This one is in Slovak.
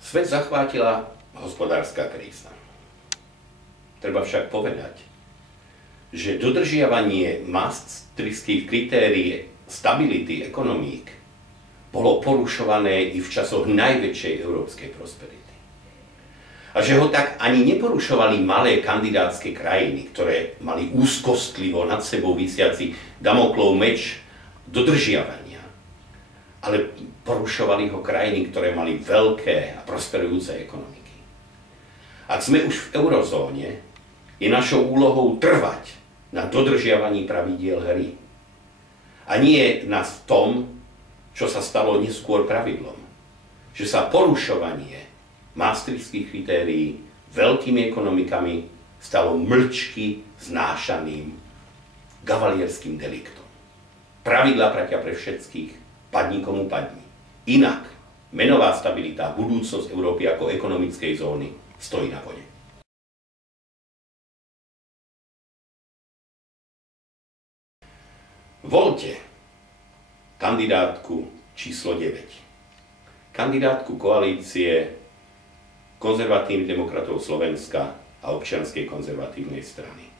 Svet zachvátila hospodárska kríza. Treba však povedať, že dodržiavanie maastrichtských kritérií stability ekonomík bolo porušované i v časoch najväčšej európskej prosperity. A že ho tak ani neporušovali malé kandidátske krajiny, ktoré mali úzkostlivo nad sebou visiaci Damoklov meč dodržiavania, ale porušovali ho krajiny, ktoré mali veľké a prosperujúce ekonomiky. Ak sme už v eurozóne, je našou úlohou trvať na dodržiavaní pravidiel hry. A nie na tom, čo sa stalo neskôr pravidlom. Že sa porušovanie maastrichtských kritérií veľkými ekonomikami stalo mlčky znášaným gavalierským deliktom. Pravidlá platia pre všetkých, padni komu padni. Inak menová stabilita a budúcnosť Európy ako ekonomickej zóny stojí na vode. Voľte kandidátku číslo 9. Kandidátku koalície Konzervatívnych demokratov Slovenska a Občianskej konzervatívnej strany.